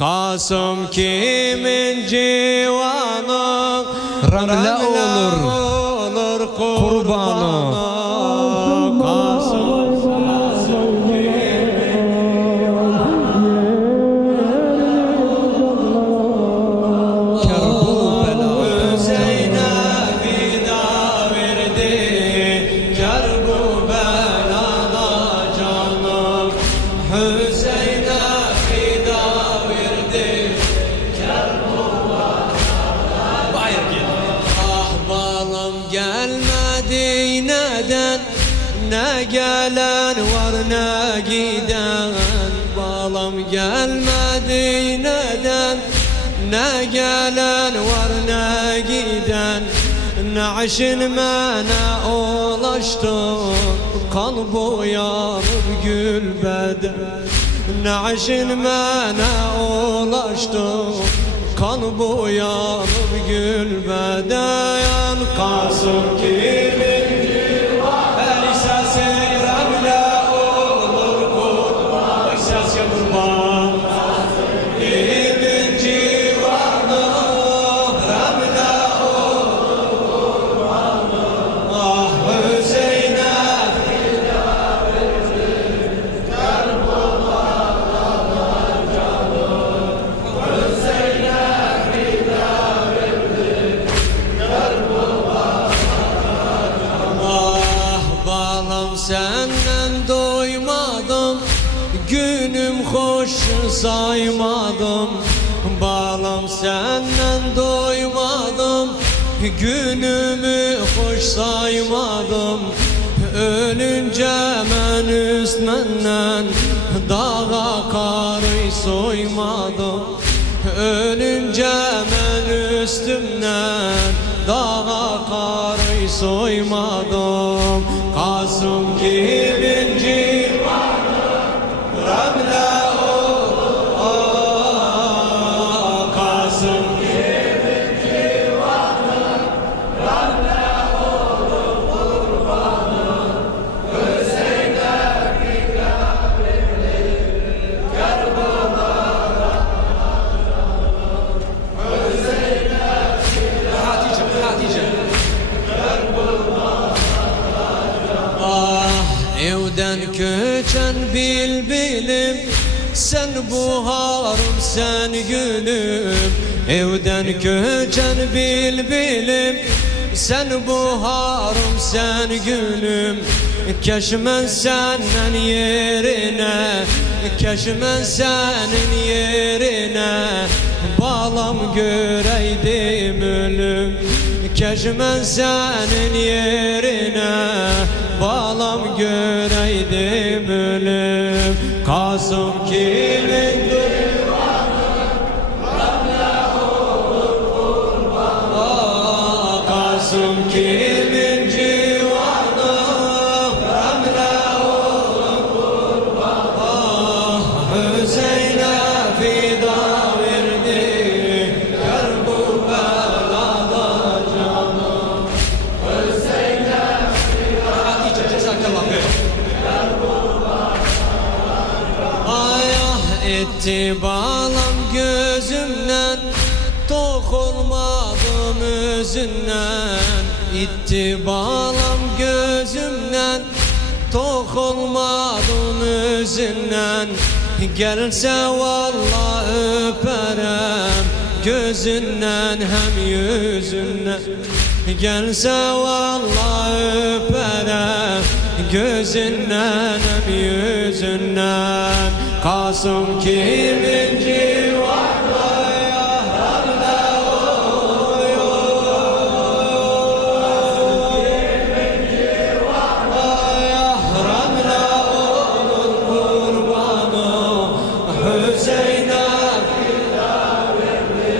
Kasım kimin civanı, Ramle olur kurbanı. Kasım Hüseyin'e fida verdi, Kerbela'da canım. Hüseyin'e fida verdi, Kerbela'da. Ah balım gelmedi neden, ne gelen var ne giden. Balım gelmedi neden, ne gelen var ne giden. Naşinme ne ulaştı, kan boyanıp gül beden. Naşinme ne ulaştı, kan boyanıp gül beden. Kasım kimin civanı, el sesi ramle olur kurban. Ses ya kurban. Kimin civanı, ramle olur kurban. Ah Hüseyin'e fida verdi, Kerbela'da canım. Hüseyin'e fida verdi, ah balım senden doymadım, günüm hoş saymadım. Balım senden doymadım, günümü hoş saymadım. Ölünce men üstmenden dağa karı soymadım. Ölünce men üstümden dağa karı soymadım. Kasım kimin civanı, ramle olur. Kasım kimin civanı, ramle olur kurbanı. Hüseyin'e fida verdi, Kerbela'da canım. Hüseyin'e fida Hatice Ah evden köçen bilbilim, sen buharım sen gülüm. Evden köçen bilbilim, sen buharım sen gülüm. Keşmen senin yerine, keşmen senin yerine. Balam göreydim ölüm, keşmen senin yerine. Balam göreydim ölüm. Kasım kimin civanı, ramle olur kurban. Ah Kasım kimin civanı, ramle olur kurban. Ah Hüseyin'e fida verdi, Kerbela'da canım. Hüseyin'e fida Hatice cezakallah khayr. Ay ah etti balam gözümden, tok olmadım özünden. İtti balam gözümden, tok olmadım özünden. Gelse vallahi öperem, gözünden hem yüzünden. Gelse vallahi öperem, gözünden hem yüzünden. Kasım kimin civanı, ramle olur. Kimin civanı, ramle olur kurbanı. Hüseyin'e fida verdi,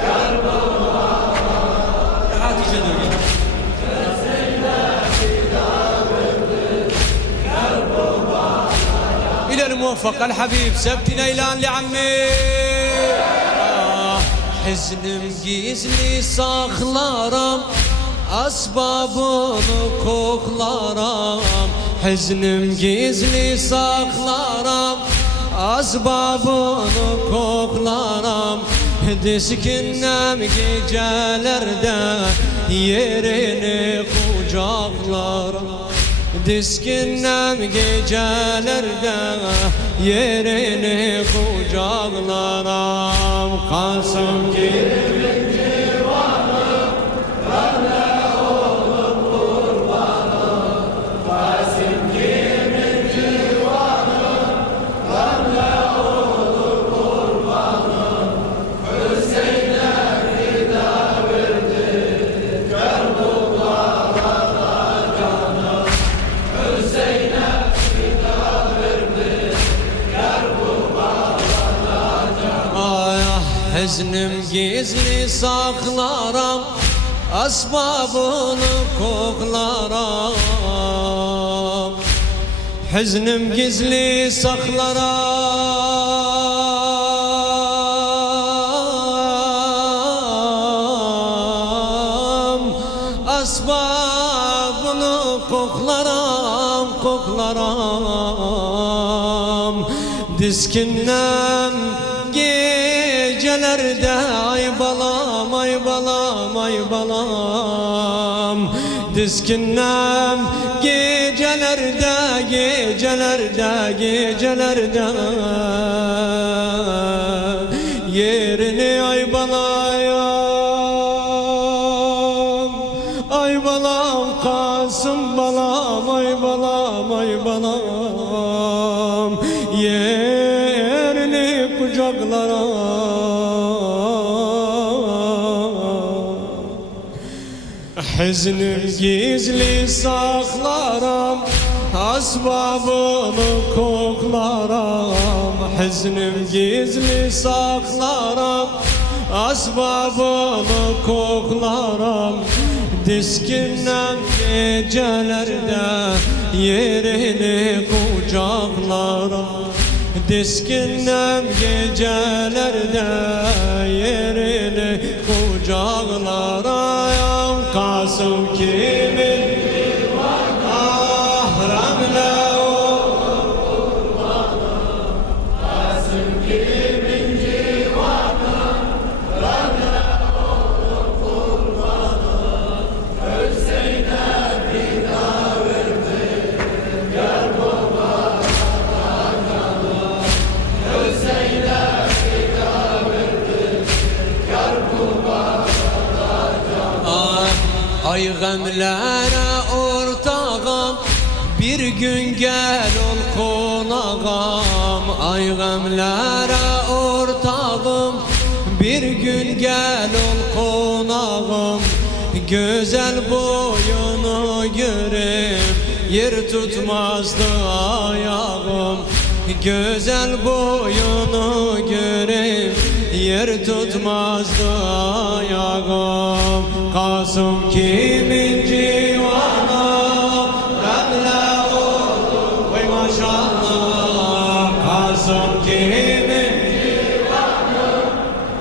Kerbela'da. Hatice dur gel. Hüseyin'e fida verdi, Kerbela'da. إلى الموفق الحبيب سبت ليلان لعمي. Hüznüm gizli saklarım, asbabını koklarım. Hüznüm gizli saklarım, asbabını koklarım. koklaram Diskinnem gecelerde yerini kucaklaram Diskinnem gecelerde yerini kucaklaram Kasım kimin civanı bende olur kurbanım Kasım kimin civanı bende olur kurbanım Hüseyin'e fida verdi Kerbula'da canım Hüseyin'e fida verdi Kerbula'da canım Ay hüznüm gizli saklaram Asbabını koklaram Hüznüm gizli saklaram Asbabını koklaram koklaram Diskinnem gecelerde ay balam ay balam ay balam Diskinnem gecelerde gecelerde gecelerde yerini ay balayam ay balam Kasım balam ay balam ay balam yerini kucaklaram Hüznüm gizli saklaram Asbabını koklaram Hüznüm gizli saklaram Asbabını koklaram Diskinnem gecelerde yerini kucaklaram Diskinnem gecelerde yerini kucaklaram Kasım kimin ah ramle olur kurbanım Kasım kimin civanı ramle olur kurbanım Hüseyin'e fida verdi Kerbula'da canım Hüseyin'e fida verdi Kerbula'da canım Ay gemlere ortağım bir gün gel ol konağım Ay gemlere ortağım bir gün gel ol konağım Güzel boyunu görüm yer tutmazdı ayağım Güzel boyunu görüm yer tutmazdı ayağım Kasım kimin civanı Ramle olur Vay maşallah Kasım kimin civanı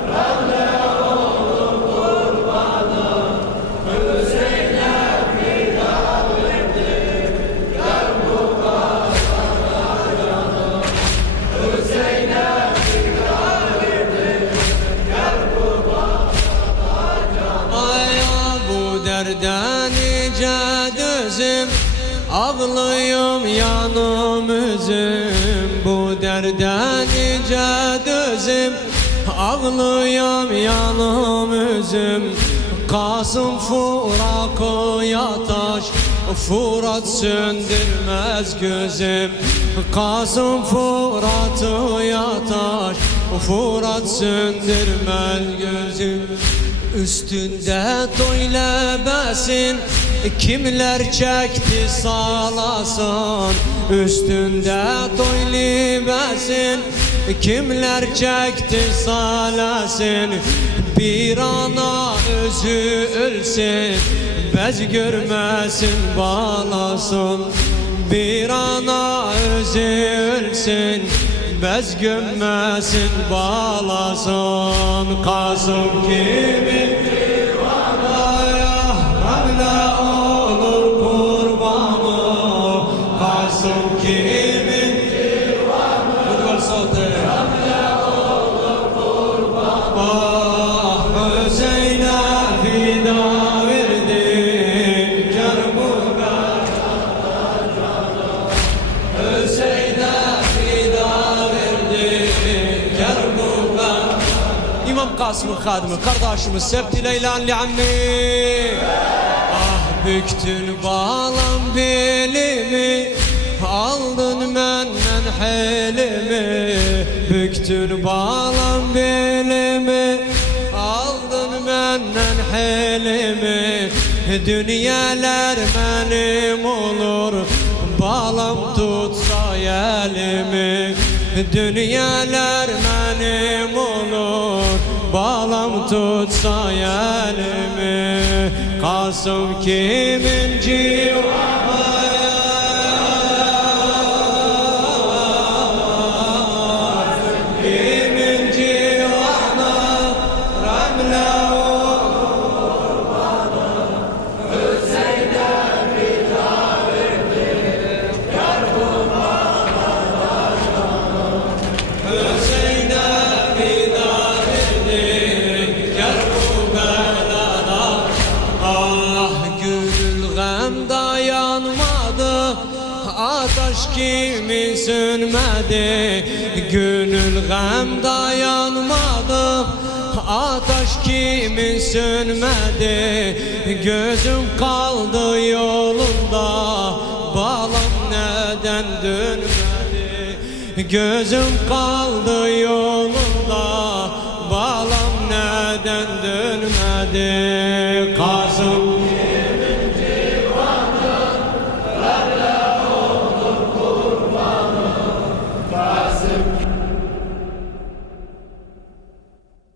Ramle olur kurbanım Hüseyin'e fida verdi Kerbula'da canım Hüseyin'e fida verdi Kerbula'da canım Ay bu derde nice dözüm Ağlıyım yanım üzüm Bu derde nice dözüm Ağlıyım yanım üzüm Kasım Furak'ya taş Furat söndürmez gözüm Kasım Furat'ya taş Furat söndürmez gözüm Üstünde toy lebesin kimler çekti salasın Üstünde toy lebesin kimler çekti salasın Bir ana özü ölsün bez görmesin balasın Bir ana özü ölsün bez gömmesin balasın Kasım kimin civanaya Ramle olur kurbanı Kasım kimin civanı Ramle olur kurbanı Kasım Kadım'ı kardeşimiz Septi Leylan Li'ammi. Ah büktün bağlam belimi, aldın menden helimi. Büktün bağlam belimi, aldın menden helimi. Dünyalar benim olur, bağlam tutsa elimi. Dünyalar benim olur, bağlam tutsa elimi. Kasım kimin civarı? Ateş kimi sönmedi, gönül gam dayanmadı. Ateş kimi sönmedi, gözüm kaldı yolunda. Bağlam neden dönmedi, gözüm kaldı yolunda.